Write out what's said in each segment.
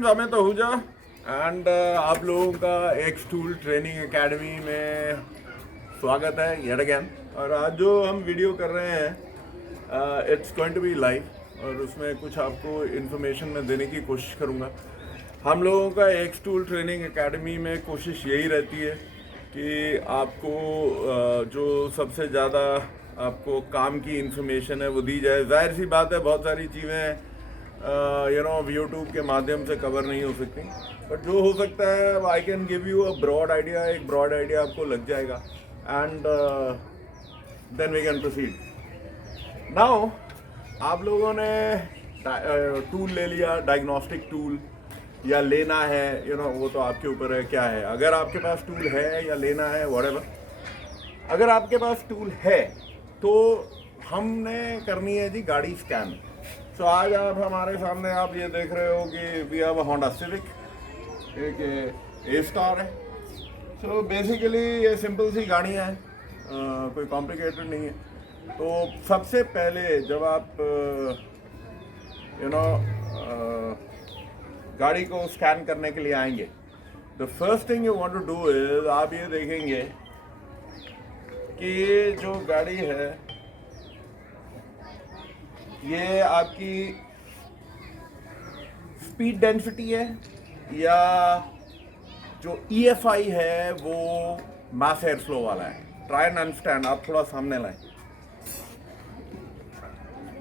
Friends, Amit Ahuja and आप लोगों का एक्स टूल ट्रेनिंग एकेडमी में स्वागत है येट अगेन। और आज जो हम वीडियो कर रहे हैं it's going to be live और उसमें कुछ आपको इन्फॉर्मेशन मैं देने की कोशिश करूँगा। हम लोगों का एक्स टूल ट्रेनिंग एकेडमी में कोशिश यही रहती है कि आपको जो सबसे ज़्यादा आपको काम की इन्फॉर्मेशन है वो दी जाए। जाहिर सी बात है, बहुत सारी चीज़ें यूट्यूब के माध्यम से कवर नहीं हो सकती, बट जो हो सकता है I can give you a broad idea. एक ब्रॉड आइडिया आपको लग जाएगा and then we can proceed. Now आप लोगों ने टूल ले लिया, डायग्नोस्टिक टूल या लेना है, वो तो आपके ऊपर है क्या है। अगर आपके पास टूल है या लेना है व्हाटएवर, अगर आपके पास टूल है तो हमने करनी है जी गाड़ी स्कैन। तो आज आप हमारे सामने आप ये देख रहे हो कि we have a Honda Civic, एक ए स्टार है। सो बेसिकली ये सिंपल सी गाड़ियाँ हैं, कोई कॉम्प्लिकेटेड नहीं है। तो सबसे पहले जब आप गाड़ी को स्कैन करने के लिए आएंगे, the first thing you want to do is, आप ये देखेंगे कि ये जो गाड़ी है ये आपकी स्पीड डेंसिटी है या जो EFI है वो मास एयर फ्लो वाला है। ट्राई एंड अंडरस्टैंड, आप थोड़ा सामने लाएं।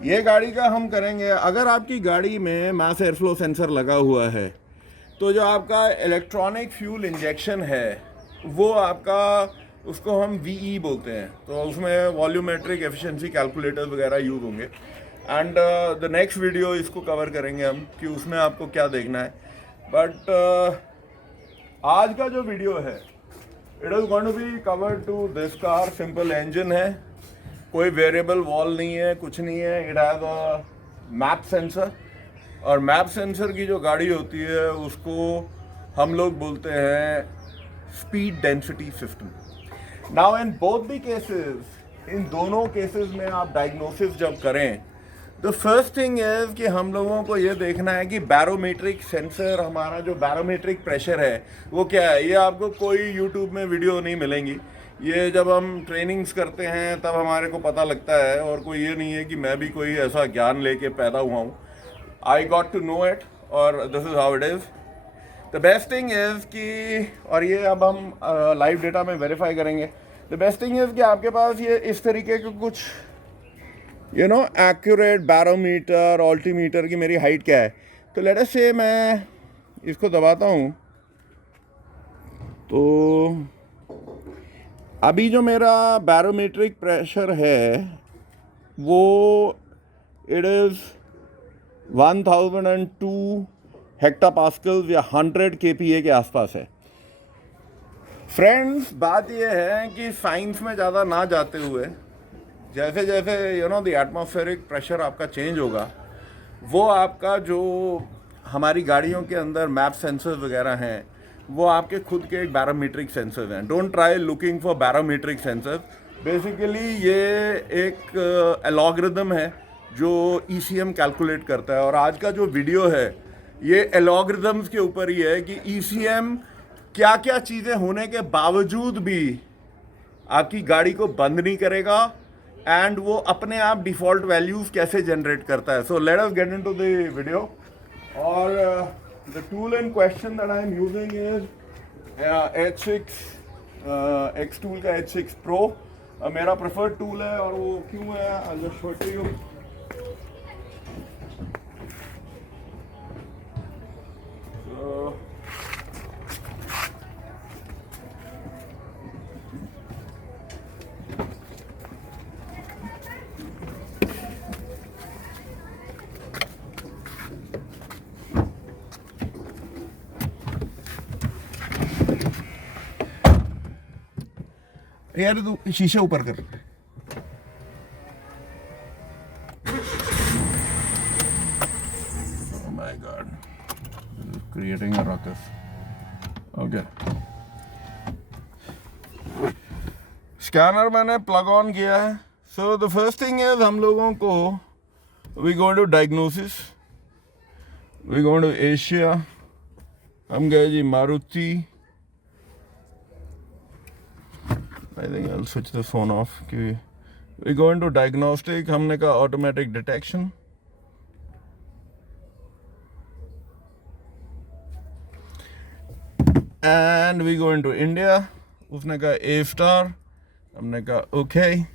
ये गाड़ी का हम करेंगे, अगर आपकी गाड़ी में मास एयर फ्लो सेंसर लगा हुआ है तो जो आपका इलेक्ट्रॉनिक फ्यूल इंजेक्शन है वो आपका, उसको हम VE बोलते हैं। तो उसमें वॉल्यूमेट्रिक एफिशिएंसी कैलकुलेटर वगैरह यूज होंगे एंड द नेक्स्ट वीडियो इसको कवर करेंगे हम कि उसमें आपको क्या देखना है। बट आज का जो वीडियो है it is going to be cover to this car. Simple engine है, कोई वेरिएबल वॉल नहीं है, कुछ नहीं है। It has a map sensor, और मैप सेंसर की जो गाड़ी होती है उसको हम लोग बोलते हैं speed density system. Now in both the cases, इन दोनों केसेस में आप डायग्नोसिस जब करें, द फर्स्ट थिंग इज कि हम लोगों को ये देखना है कि बैरोमीट्रिक सेंसर, हमारा जो बैरोमीट्रिक प्रेशर है वो क्या है। ये आपको कोई यूट्यूब में वीडियो नहीं मिलेंगी, ये जब हम ट्रेनिंग्स करते हैं तब हमारे को पता लगता है। और कोई ये नहीं है कि मैं भी कोई ऐसा ज्ञान लेके पैदा हुआ हूँ। I got to know it और this is how it is. The best thing is कि, और ये अब हम लाइव डेटा में वेरीफाई करेंगे, द बेस्ट थिंग इज़ कि आपके पास ये इस तरीके के कुछ एक्यूरेट बैरोमीटर, ऑल्टीमीटर की मेरी हाइट क्या है। तो लेट अस से मैं इसको दबाता हूँ तो अभी जो मेरा बैरोमीट्रिक प्रेशर है वो इट इज़ 1002 हेक्टापास्कल्स या 100 kPa के आसपास है। फ्रेंड्स, बात यह है कि साइंस में ज़्यादा ना जाते हुए, जैसे जैसे द एटमॉस्फेरिक प्रेशर आपका चेंज होगा, वो आपका जो हमारी गाड़ियों के अंदर मैप सेंसर्स वगैरह हैं वो आपके खुद के एक बैरोमीट्रिक सेंसर्स हैं। Don't try looking for barometric sensors. Basically ये एक एलॉगरिदम है जो ECM कैलकुलेट करता है। और आज का जो वीडियो है ये एलॉगरिदम्स के ऊपर ही है कि ECM क्या क्या चीज़ें होने के बावजूद भी आपकी गाड़ी को बंद नहीं करेगा एंड वो अपने आप डिफ़ॉल्ट वैल्यूज़ कैसे जनरेट करता है। So let us get into the video. और the tool in question that I am using is H6 X tool का H6 Pro। मेरा प्रेफर्ड टूल है, और वो क्यों है I just show to you. यार तू शीशे ऊपर कर। Oh my God, this is creating a ruckus. Okay. Scanner मैंने प्लग ऑन किया है। So the first thing is हम लोगों को we going to diagnosis, we going to Asia, हम गए जी Maruti. I think I'll switch the phone off. We go into diagnostic. हमने कहा automatic detection. And we go into India. उसने कहा A star. हमने कहा okay.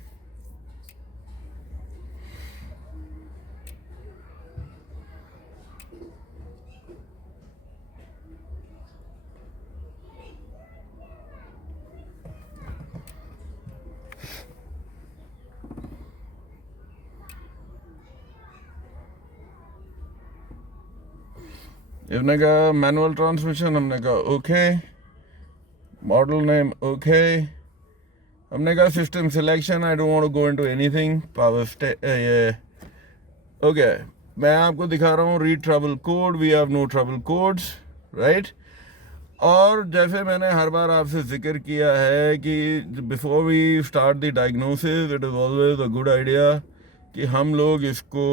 इसने कहा मैनुअल ट्रांसमिशन. हमने कहा ओके. Model name okay. हमने कहा system selection. I don't want to go into anything. Power okay. मैं आपको दिखा रहा हूँ read trouble code. We have no trouble codes, right. और जैसे मैंने हर बार आपसे जिक्र किया है कि before we start the diagnosis it is always a good idea कि हम लोग इसको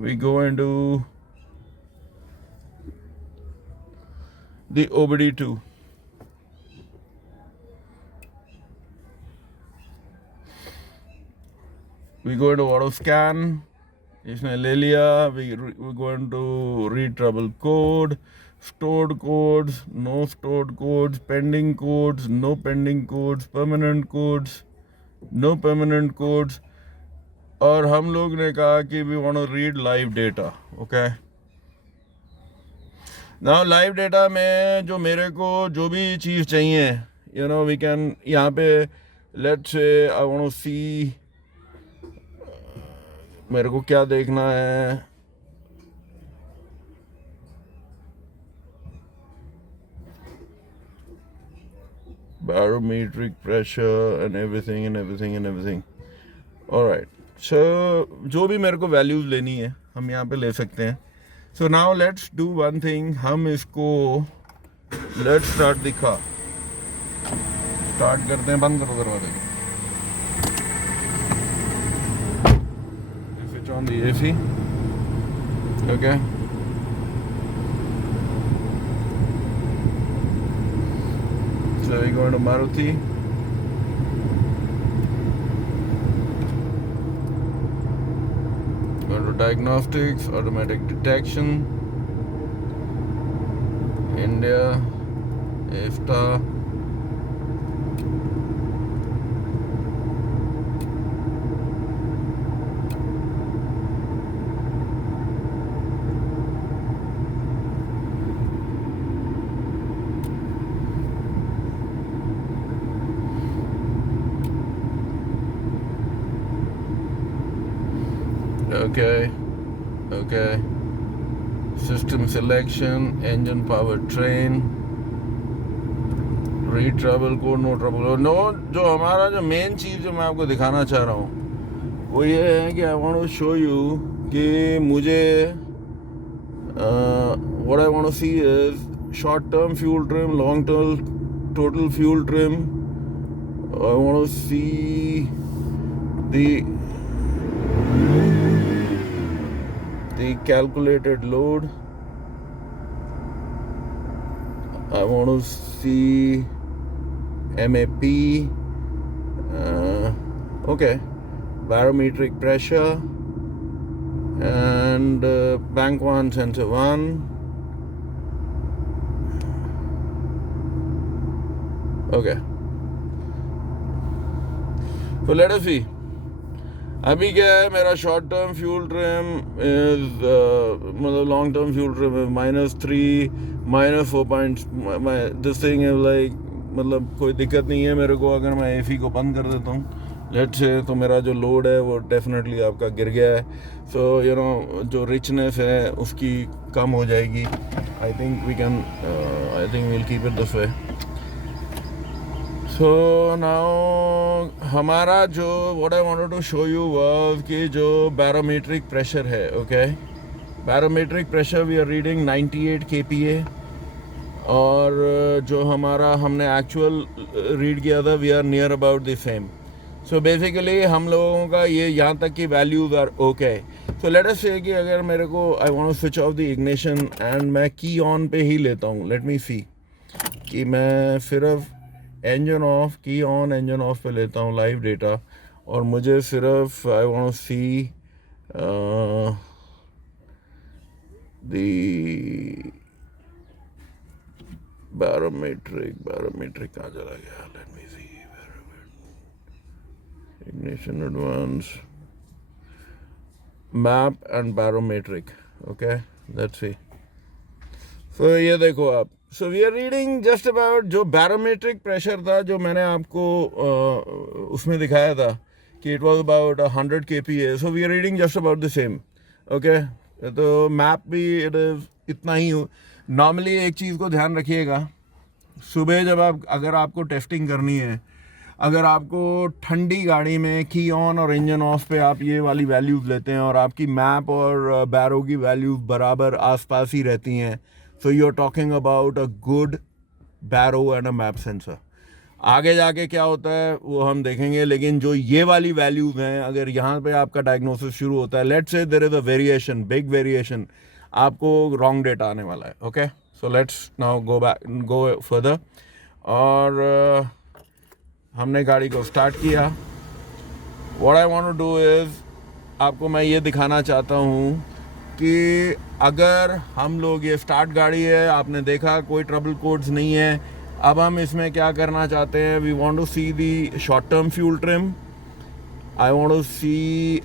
we go into the OBD2. We go into auto scan. इसने ले लिया. We go into read trouble code, stored codes, no stored codes, pending codes, no pending codes, permanent codes, no permanent codes. और हम लोग ने कहा कि we want to read live data. Okay. Now live data में जो मेरे को जो भी चीज़ चाहिए, यू नो, वी कैन यहाँ पे let's say I want to सी मेरे को क्या देखना है. barometric pressure and everything. Alright, so जो भी मेरे को वैल्यूज लेनी है हम यहाँ पे ले सकते हैं. So now let's do one thing. हम इसको let's start दिखा स्टार्ट करते हैं. बंद करो दरवाजे. Switch on the AC. Okay. So we go into Maruti. Go to diagnostics, automatic detection, India, EFTA. Okay. System selection, engine power train, read trouble code, no trouble. No, जो हमारा जो main चीज़ जो मैं आपको दिखाना चाह रहा हूँ वो ये है कि I want to show you कि मुझे what I want to see is short term fuel trim, long term total fuel trim. I want to see the calculated load. I want to see MAP. Okay, barometric pressure and bank 1 sensor 1. Okay, so let us see. अभी क्या है मेरा short term fuel trim is मतलब long term fuel trim is -3 -4 this thing is like मतलब कोई दिक्कत नहीं है मेरे को अगर मैं एफई को बंद कर देता हूँ लेट्स से तो मेरा जो लोड है वो डेफिनेटली आपका गिर गया है. सो यू नो जो रिचनेस है उसकी कम हो जाएगी. I think we'll keep it this way. So now हमारा जो what I wanted to show you was कि जो barometric pressure है, okay, barometric pressure we are reading 98 kPa और जो हमारा हमने actual read किया था we are near about the same. So basically हम लोगों का ये यहाँ तक की values are okay. So let us say कि अगर मेरे को I want to switch off the ignition and मैं की ऑन पे ही लेता हूँ. लेट मी सी कि मैं सिर्फ engine off, key on, engine off पे लेता हूँ लाइव डेटा, और मुझे सिर्फ I want to see the barometric कहाँ चला गया. Let me see ignition advance, map and barometric. Okay, let's see. So ये देखो आप. So we are reading just about जो barometric pressure था जो मैंने आपको उसमें दिखाया था कि it was about 100 kPa. So we are reading just about the same. Okay, तो map भी it is इतना ही. नॉर्मली एक चीज़ को ध्यान रखिएगा, सुबह जब आप अगर आपको टेस्टिंग करनी है, अगर आपको ठंडी गाड़ी में की ऑन और इंजन ऑफ पे आप ये वाली वैल्यूज़ लेते हैं और आपकी मैप और बैरो की वैल्यूज़ बराबर आसपास ही रहती हैं, so you are talking about a good baro and a map sensor. आगे जाके क्या होता है वो हम देखेंगे, लेकिन जो ये वाली वैल्यूज़ हैं, अगर यहाँ पे आपका डायग्नोसिस शुरू होता है, let's say there is a variation, big variation, आपको रॉन्ग डेटा आने वाला है. Okay, so let's now go further. और हमने गाड़ी को स्टार्ट किया. What I want to do is, आपको मैं ये दिखाना चाहता हूँ कि अगर हम लोग, ये स्टार्ट गाड़ी है, आपने देखा कोई ट्रबल कोड्स नहीं है. अब हम इसमें क्या करना चाहते हैं, we want to see the short term fuel trim, I want to see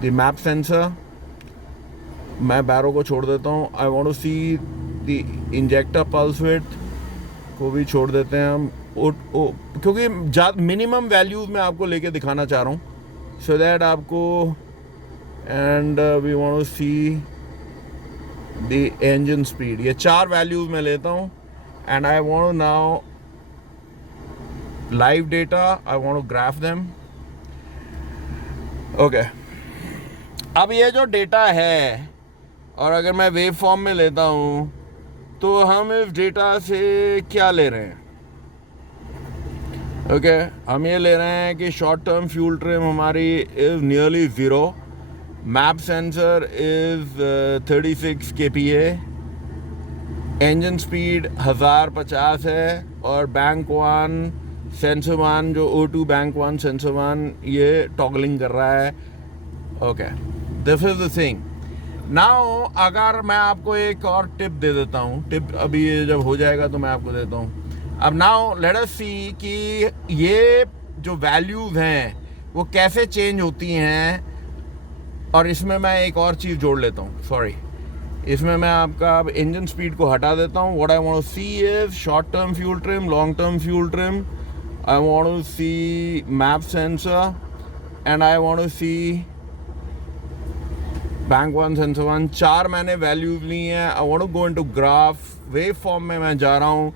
the map sensor. मैं बैरो को छोड़ देता हूँ. I want to see the injector pulse width को भी छोड़ देते हैं हम, क्योंकि मिनिमम वैल्यूज में आपको लेके दिखाना चाह रहा हूँ, सो दैट आपको, and we want to see the engine speed. ये 4 वैल्यूज मैं लेता हूँ and I want to now live data, I want to graph them. Okay, अब ये जो डेटा है, और अगर मैं वेव फॉर्म में लेता हूँ, तो हम इस डेटा से क्या ले रहे हैं. ओके, हम ये ले रहे हैं कि शॉर्ट टर्म फ्यूल ट्रिम हमारी is nearly zero, map sensor is 36 kPa, engine speed 1050 है, और बैंक वन सेंसर वन, जो O2 bank one sensor one, ये टॉगलिंग कर रहा है. Okay, this is the thing. Now अगर मैं आपको एक और टिप दे देता हूँ, टिप अभी ये जब हो जाएगा तो मैं आपको देता हूँ. अब नाउ लेट अस सी कि ये जो वैल्यूज़ हैं वो कैसे चेंज होती हैं. और इसमें मैं एक और चीज़ जोड़ लेता हूँ, सॉरी, इसमें मैं आपका अब इंजन स्पीड को हटा देता हूँ. What I want to see is short term fuel trim, long term fuel trim, I want to see map sensor, and I want to see bank one sensor one. 4 मैंने values ली हैं. I want to go into graph, wave form में मैं जा रहा हूँ.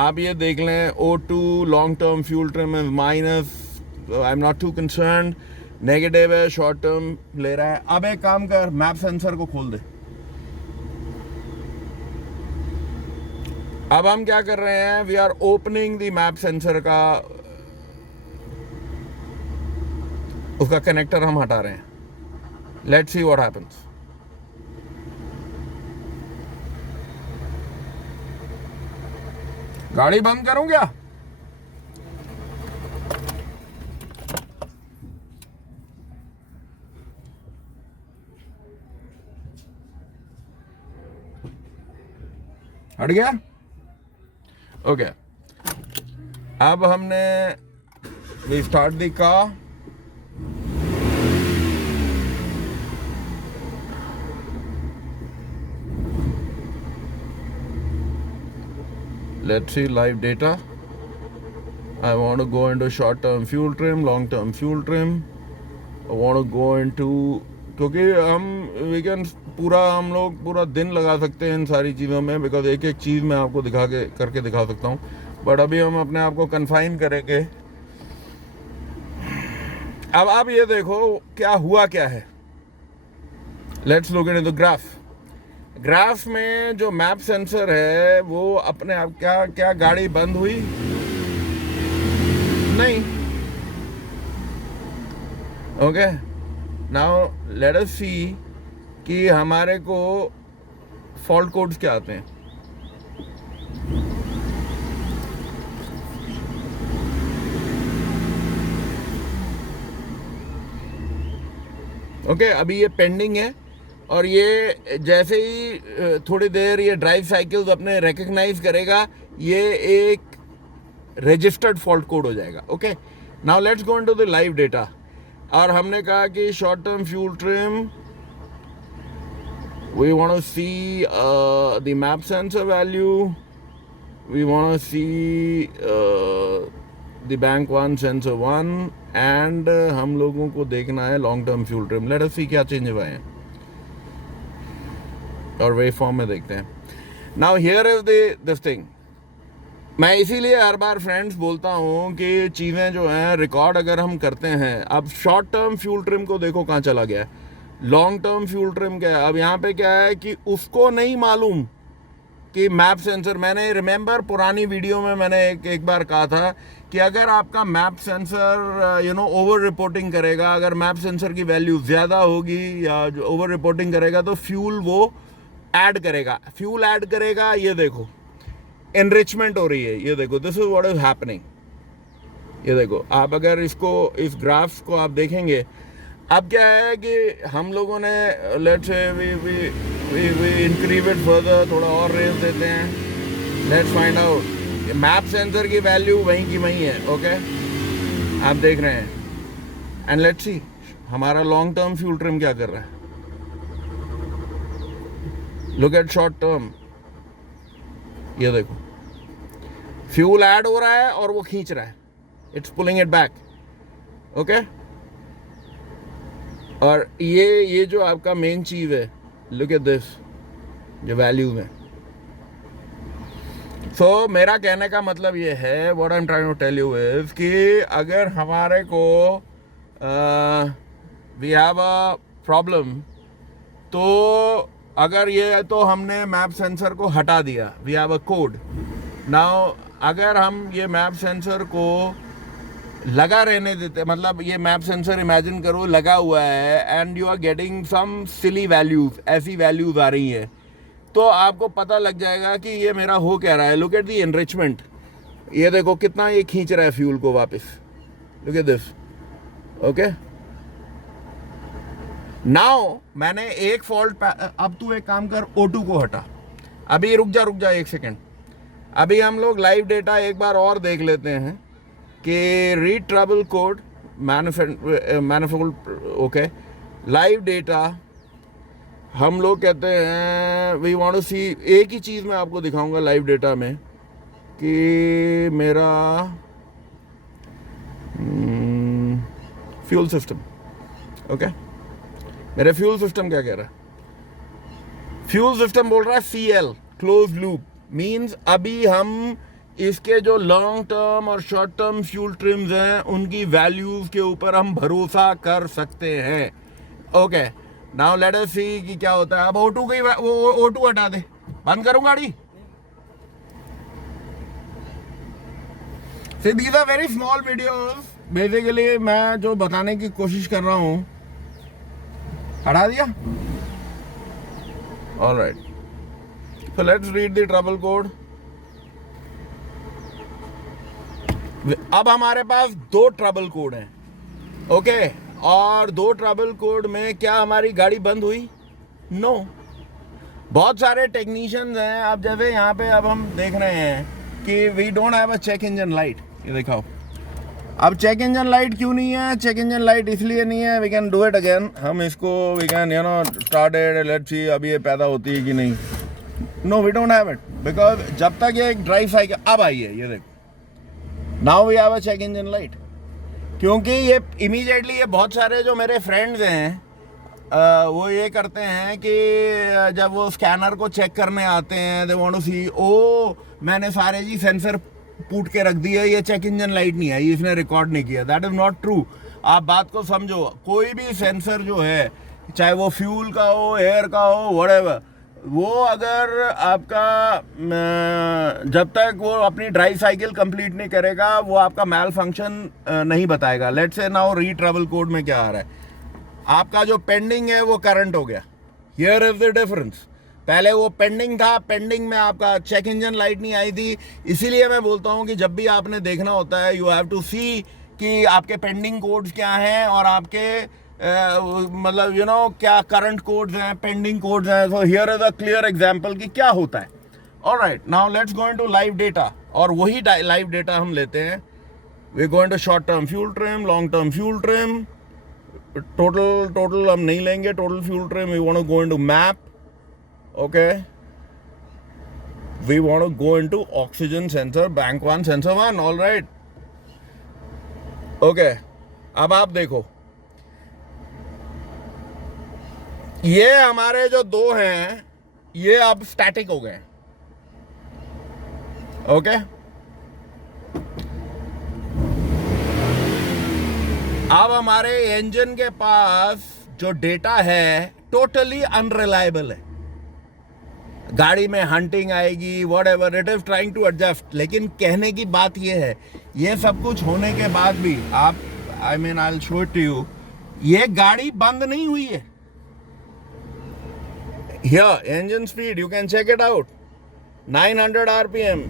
आप ये देख लें, O2 long term fuel trim is minus, I am not to concern. Negative है, शॉर्ट टर्म ले रहा है. अब एक काम कर, मैप सेंसर को खोल दे. अब हम क्या कर रहे हैं, we are opening the map sensor का, उसका कनेक्टर हम हटा रहे हैं. Let's see what happens. गाड़ी बंद करूं क्या? हट गया. ओके, अब हमने we start the car. Let's see live data. I want to go into short term fuel trim, long term fuel trim. I want to go into, क्योंकि हम वी कैन हम लोग पूरा दिन लगा सकते हैं इन सारी चीज़ों में, बिकॉज एक एक चीज़ मैं आपको करके दिखा सकता हूँ. बट अभी हम अपने आप को कन्फाइन करेंगे. अब आप ये देखो क्या हुआ क्या है. Let's look into the graph. Graph में जो मैप सेंसर है वो अपने आप, क्या गाड़ी बंद हुई? नहीं, ओके, नाउ लेट अस सी कि हमारे को फॉल्ट कोड्स क्या आते हैं। ओके, अभी ये पेंडिंग है और ये जैसे ही थोड़ी देर ये ड्राइव साइकिल्स अपने रिकग्नाइज करेगा, ये एक रजिस्टर्ड फॉल्ट कोड हो जाएगा। Okay, now let's go into the live data. और हमने कहा कि short term fuel trim, we want to see the map sensor value, we want to see the bank 1 sensor 1 and हम लोगों को देखना है long term fuel trim. Let us see क्या चेंज हुए हैं और वेव फॉर्म में देखते हैं। Now here is this thing, मैं इसीलिए हर बार फ्रेंड्स बोलता हूँ कि चीज़ें जो हैं रिकॉर्ड अगर हम करते हैं, अब शॉर्ट टर्म फ्यूल ट्रिम को देखो कहाँ चला गया, लॉन्ग टर्म फ्यूल ट्रिम क्या है। अब यहाँ पे क्या है कि उसको नहीं मालूम कि मैप सेंसर, मैंने रिमेंबर पुरानी वीडियो में मैंने एक बार कहा था कि अगर आपका मैप सेंसर ओवर रिपोर्टिंग करेगा, अगर मैप सेंसर की वैल्यू ज़्यादा होगी या ओवर रिपोर्टिंग करेगा तो फ्यूल वो ऐड करेगा, फ्यूल ऐड करेगा। ये देखो एनरिचमेंट हो रही है, ये देखो, this is what is happening. ये देखो, आप अगर इसको, इस ग्राफ को आप देखेंगे, अब क्या है कि हम लोगों ने let's say we increase it further, थोड़ा और रेस देते हैं। Let's find out map sensor की वैल्यू वहीं की वहीं है। ओके, आप देख रहे हैं एंड लेट्स सी हमारा लॉन्ग टर्म फ्यूल ट्रिम क्या कर रहा है। लुक एट शॉर्ट टर्म, ये देखो फ्यूल ऐड हो रहा है और वो खींच रहा है, it's pulling it back. Okay, और ये जो आपका मेन चीज़ है, लुक एट दिस, जो वैल्यू में। सो मेरा कहने का मतलब ये है, what I am trying to tell you is कि अगर हमारे को वी हैव अ प्रॉब्लम, तो अगर ये तो हमने मैप सेंसर को हटा दिया, we have a code. Now अगर हम ये मैप सेंसर को लगा रहने देते, मतलब ये मैप सेंसर इमेजिन करो लगा हुआ है and you are getting some silly values, ऐसी वैल्यूज आ रही हैं, तो आपको पता लग जाएगा कि ये मेरा हो क्या रहा है। लुक एट दी एनरिचमेंट, ये देखो कितना ये खींच रहा है फ्यूल को वापस। Look at this. Okay, now मैंने एक फॉल्ट, अब तू एक काम कर, O2 को हटा, अभी रुक जा एक सेकेंड। अभी हम लोग लाइव डेटा एक बार और देख लेते हैं कि read trouble code manifold. Okay, live data हम लोग कहते हैं वी वांट टू सी, एक ही चीज़ मैं आपको दिखाऊंगा लाइव डेटा में कि मेरा फ्यूल सिस्टम, ओके, मेरे फ्यूल सिस्टम क्या कह रहा है। फ्यूल सिस्टम बोल रहा है CL, क्लोज लूप, मीन्स अभी हम इसके जो लॉन्ग टर्म और शॉर्ट टर्म फ्यूल ट्रिम्स हैं उनकी वैल्यूज के ऊपर हम भरोसा कर सकते हैं। ओके, नाउ लेट अस सी कि क्या होता है। अब O2 की O2 हटा दे, बंद करूं गाड़ी। See, these are very small videos. Basically मैं जो बताने की कोशिश कर रहा हूं, हटा दिया। Alright, so let's read the trouble code. अब हमारे पास दो ट्रबल कोड हैं। ओके, और दो ट्रबल कोड में क्या हमारी गाड़ी बंद हुई? नो। बहुत सारे टेक्नीशियंस हैं। अब जैसे यहाँ पे अब हम देख रहे हैं कि we don't have a check engine light, ये दिखाओ। अब चेक इंजन लाइट क्यों नहीं है? चेक इंजन लाइट इसलिए नहीं है, we can do it again, हम इसको we can start it, let's see अब ये पैदा होती है कि नहीं। No, we don't have it, because जब तक ये एक ड्राइव साइकिल अब आई है, ये देखो, now we have a check engine light. क्योंकि ये इमीडिएटली, ये बहुत सारे जो मेरे फ्रेंड्स हैं वो ये करते हैं कि जब वो स्कैनर को चेक करने आते हैं, दे वांट टू सी, ओ मैंने सारे जी सेंसर पूट के रख दिया, ये चेक इंजन लाइट नहीं आई, इसने रिकॉर्ड नहीं किया। That is not true. आप बात को समझो, कोई भी सेंसर जो है, चाहे वो फ्यूल का हो, एयर का हो, व्हाटएवर, वो अगर आपका जब तक वो अपनी ड्राइव साइकिल कंप्लीट नहीं करेगा वो आपका मैल फंक्शन नहीं बताएगा। लेट्स से नाउ री ट्रबल कोड में क्या आ रहा है, आपका जो पेंडिंग है वो करंट हो गया। हियर इज द डिफरेंस, पहले वो पेंडिंग था, पेंडिंग में आपका चेक इंजन लाइट नहीं आई थी। इसीलिए मैं बोलता हूँ कि जब भी आपने देखना होता है यू हैव टू सी कि आपके पेंडिंग कोड्स क्या हैं और आपके मतलब यू नो क्या करंट कोड्स हैं, पेंडिंग कोड्स हैं। So here is a clear example कि क्या होता है। Alright, now let's go into live data, और वही लाइव डेटा हम लेते हैं। We go into short term fuel trim, long term fuel trim, total हम नहीं लेंगे total fuel trim. We want to go into map, okay, we want to go into oxygen sensor, bank 1 sensor 1। Alright, okay, अब आप देखो ये हमारे जो दो हैं ये अब स्टैटिक हो गए, ओके। अब हमारे इंजन के पास जो डेटा है टोटली अनरिलायबल है। गाड़ी में हंटिंग आएगी, whatever it is trying to adjust. लेकिन कहने की बात ये है, ये सब कुछ होने के बाद भी आप, I mean I will show it to you, ये गाड़ी बंद नहीं हुई है। Here engine speed you can check it out, 900 RPM.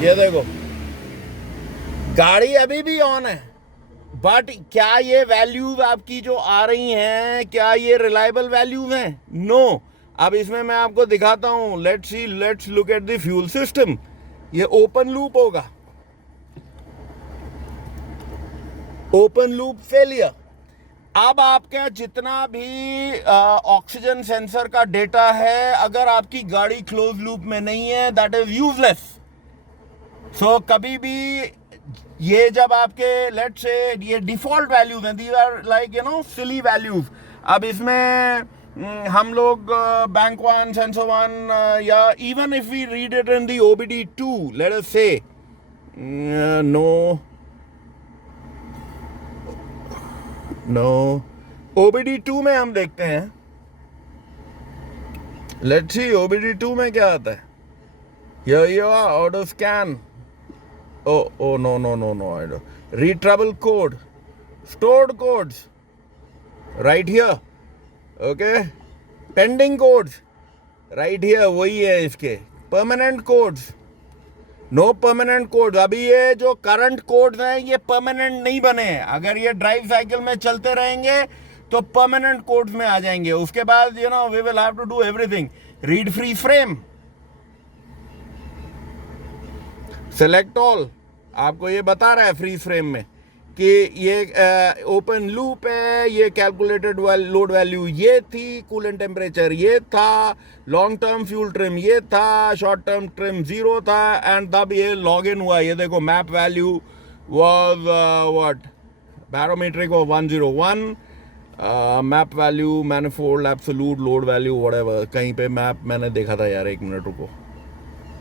ये देखो गाड़ी अभी भी ऑन है, बट क्या ये वैल्यूज आपकी जो आ रही हैं क्या ये रिलायबल वैल्यूज हैं? नो। अब इसमें मैं आपको दिखाता हूं, let's see, let's look at the fuel system. ये ओपन लूप होगा, ओपन लूप फेलियर। अब आपका जितना भी ऑक्सीजन सेंसर का डेटा है, अगर आपकी गाड़ी क्लोज लूप में नहीं है, दैट इज यूजलेस। सो कभी भी ये जब आपके लेट्स से ये डिफॉल्ट वैल्यूज हैं, these are like you know silly values. अब इसमें हम लोग बैंक 1 सेंसर 1 या even if we read it in the OBD2, let us see no OBD2 में हम देखते हैं, लेट्स सी OBD2 में क्या आता है। ये auto scan, oh no, I don't. Read trouble code, stored codes right here, okay, pending codes right here, वही है इसके permanent codes, no permanent codes। अभी ये जो current codes हैं ये permanent नहीं बने हैं। अगर ये ड्राइव साइकिल में चलते रहेंगे तो permanent codes में आ जाएंगे। उसके बाद you know we will have to do everything। read free frame, select all, आपको ये बता रहा है फ्रीज फ्रेम में कि ये ओपन लूप है, ये कैलकुलेटेड लोड वैल्यू ये थी, कूलेंट टेम्परेचर ये था, लॉन्ग टर्म फ्यूल ट्रिम ये था, शॉर्ट टर्म ट्रिम 0 था, एंड तब ये लॉग इन हुआ। ये देखो map value was what, barometric was 101, map value manifold absolute load value whatever, कहीं पे मैप मैंने देखा था यार, एक मिनट रुको,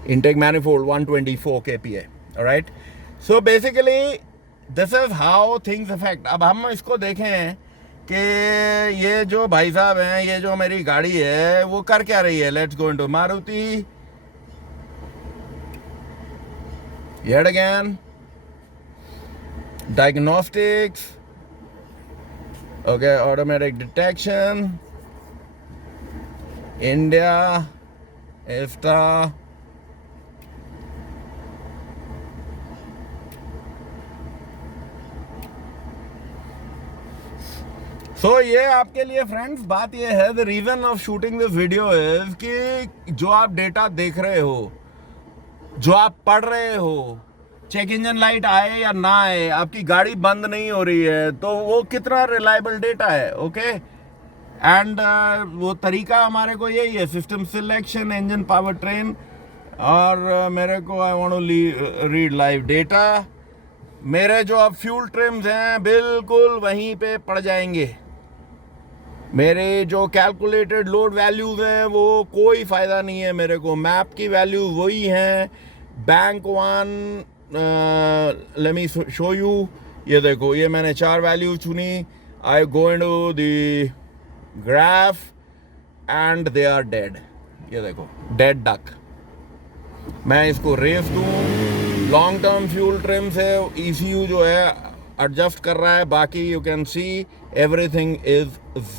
intake manifold 124 kPa, all right। so basically this is how things affect। अब हम इसको देखें कि ये जो भाई साहब हैं, ये जो मेरी गाड़ी है वो कर क्या रही है। Let's go into Maruti yet again, diagnostics, okay, automatic detection, India, EFTA, so ये आपके लिए फ्रेंड्स बात ये है, the reason of shooting this video is कि जो आप डेटा देख रहे हो, जो आप पढ़ रहे हो, चेक इंजन लाइट आए या ना आए, आपकी गाड़ी बंद नहीं हो रही है, तो वो कितना रिलायबल डेटा है, ओके। एंड वो तरीका हमारे को यही है, system selection, engine power train, और मेरे को I want to read live data. मेरे जो अब फ्यूल ट्रिम्स हैं बिल्कुल वहीं पे पड़ जाएंगे। मेरे जो कैलकुलेटेड लोड वैल्यूज हैं वो कोई फ़ायदा नहीं है मेरे को, मैप की वैल्यू वही हैं। Bank 1, let me show you, ये देखो ये मैंने 4 वैल्यू चुनी। I go into the graph and they are dead. ये देखो डेड डक। मैं इसको रेस दूँ, लॉन्ग टर्म फ्यूल ट्रिम से ECU जो है एडजस्ट कर रहा है, बाकी you can see everything is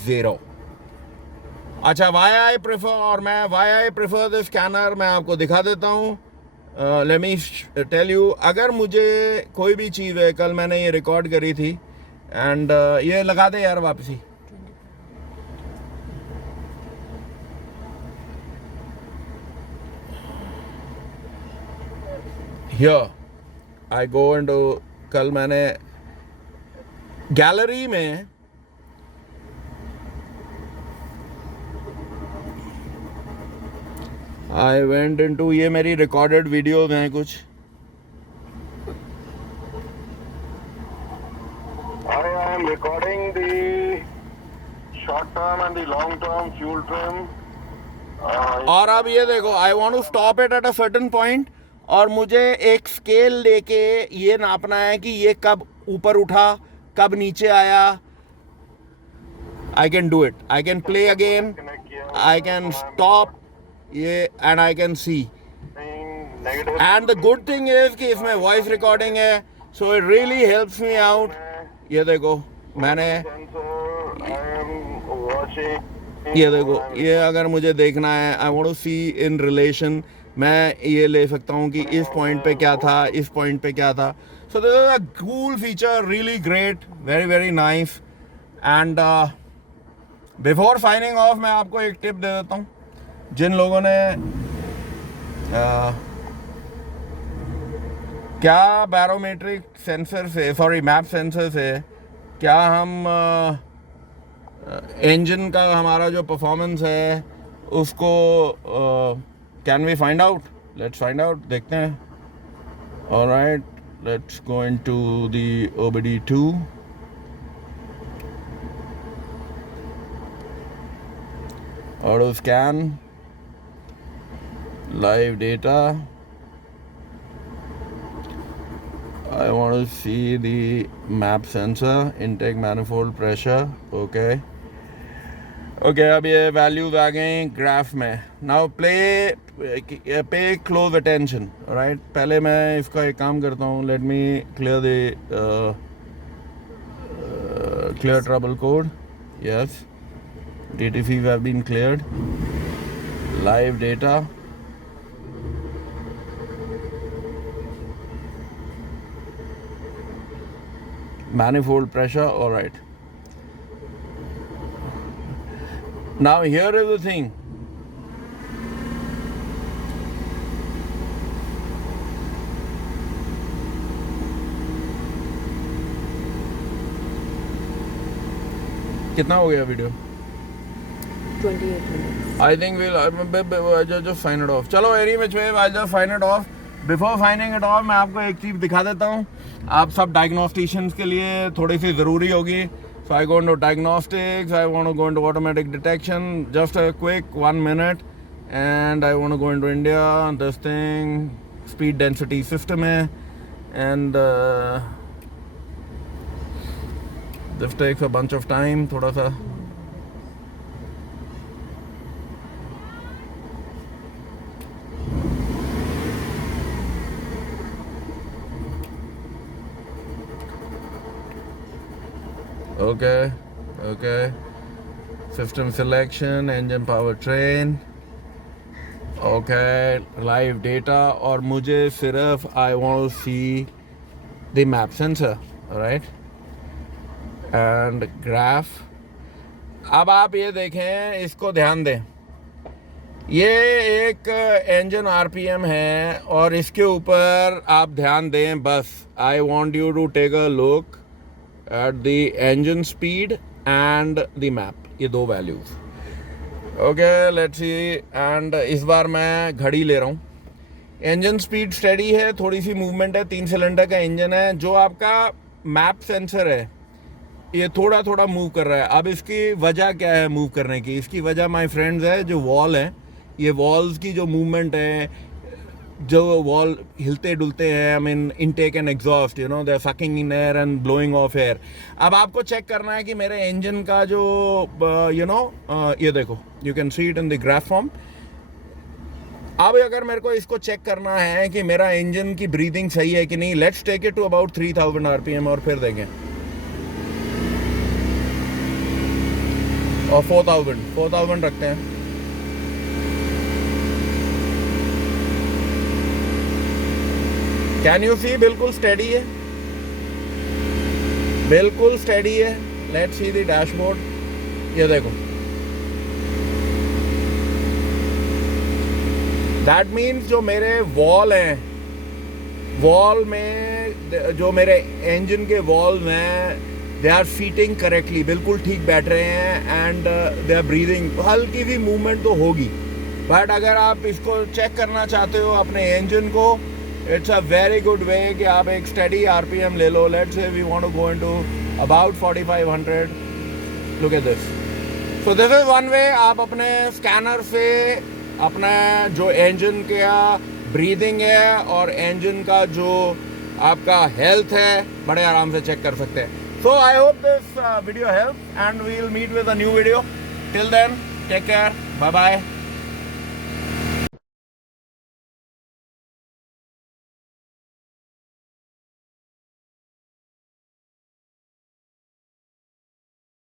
0। अच्छा, why I prefer this scanner मैं आपको दिखा देता हूँ। लेट मी टेल यू, अगर मुझे कोई भी चीज़ है, कल मैंने ये रिकॉर्ड करी थी एंड ये लगा दे यार वापसी। हियर आई गो इनटू, कल मैंने गैलरी में आई वेंट इनटू, ये मेरी रिकॉर्डेड वीडियोज हैं कुछ। I am recording the short term and the long term fuel trim. और अब ये देखो, I want to stop it at a certain point, और मुझे एक स्केल लेके ये नापना है कि ये कब ऊपर उठा, कब नीचे आया। I can do it, I can play again, I can stop ये, and I can see. And the good thing is कि इसमें वॉइस रिकॉर्डिंग है, so it really helps me out. ये देखो मैंने, ये देखो, ये अगर मुझे देखना है, I want to see in relation, मैं ये ले सकता हूँ कि इस पॉइंट पे क्या था, इस पॉइंट पे क्या था। सो this is a cool feature, really great, very very nice. And before signing off मैं आपको एक टिप दे देता हूँ। जिन लोगों ने क्या बैरोमेट्रिक सेंसर से, सॉरी मैप सेंसर से, क्या हम इंजन का हमारा जो परफॉर्मेंस है उसको can we find out? Let's find out, देखते हैं। Alright, let's go into the OBD2। Auto scan, live data. I want to see the map sensor, intake manifold pressure. Okay. Okay, अब ये values आ गए graph में। Now pay close attention. Alright. पहले मैं इसका एक काम करता हूँ। Let me clear the clear trouble code. Yes. DTCs have been cleared. Live data. Manifold pressure, all right. Now here is the thing. कितना हो गया video? 28 minutes. I think we'll just sign it off. चलो, any which way I'll just sign it off. Before signing it off, मैं आपको एक चीज़ दिखा देता हूँ। आप सब डायग्नोस्टिशियंस के लिए थोड़ी सी ज़रूरी होगी। So I go into diagnostics, I want to go into automatic detection, just a quick 1 minute, and I want to go into India, this thing, speed density system है, and this takes a bunch of time, थोड़ा सा। Okay. System selection, engine powertrain. Okay, live data, और मुझे सिर्फ I want to see the map sensor, alright, and graph. अब आप ये देखें, इसको ध्यान दें। ये एक engine RPM है और इसके ऊपर आप ध्यान दें बस। I want you to take a look at the engine speed and the map, ये दो values। Okay, let's see। and इस बार मैं घड़ी ले रहा हूँ। engine speed steady है, थोड़ी सी movement है, 3 सिलेंडर का इंजन है। जो आपका मैप सेंसर है ये थोड़ा थोड़ा मूव कर रहा है। अब इसकी वजह क्या है मूव करने की? इसकी वजह माय फ्रेंड्स है जो वॉल है, ये वॉल्स की जो मूवमेंट है, जो वॉल हिलते डुलते हैं, I mean intake and exhaust, you know, they are sucking in air and blowing off air. अब आपको चेक करना है कि मेरे इंजन का जो यू नो, ये देखो, you can see it in the graph form. अब अगर मेरे को इसको चेक करना है कि मेरा इंजन की ब्रीदिंग सही है कि नहीं, let's take it to about 3000 RPM और फिर देखें। और 4000 रखते हैं। कैन यू सी, बिल्कुल स्टेडी है, बिल्कुल स्टेडी है। लेट्स सी द डैशबोर्ड, ये देखो, दैट मीन्स जो मेरे वॉल हैं, वॉल में जो मेरे इंजन के वॉल्व हैं, दे आर फीटिंग करेक्टली, बिल्कुल ठीक बैठ रहे हैं एंड दे आर ब्रीदिंग। हल्की भी मूवमेंट तो होगी, बट अगर आप इसको चेक करना चाहते हो अपने इंजन को, it's a very good way कि आप एक स्टेडी आरपीएम ले लो। Let's say we want to go into about 4500, look at this. So this is one way आप अपने स्कैनर से अपना जो इंजन का ब्रीदिंग है और इंजन का जो आपका हेल्थ है बड़े आराम से चेक कर सकते हैं। So I hope this video help and we will meet with a new video. Till then take care, bye bye.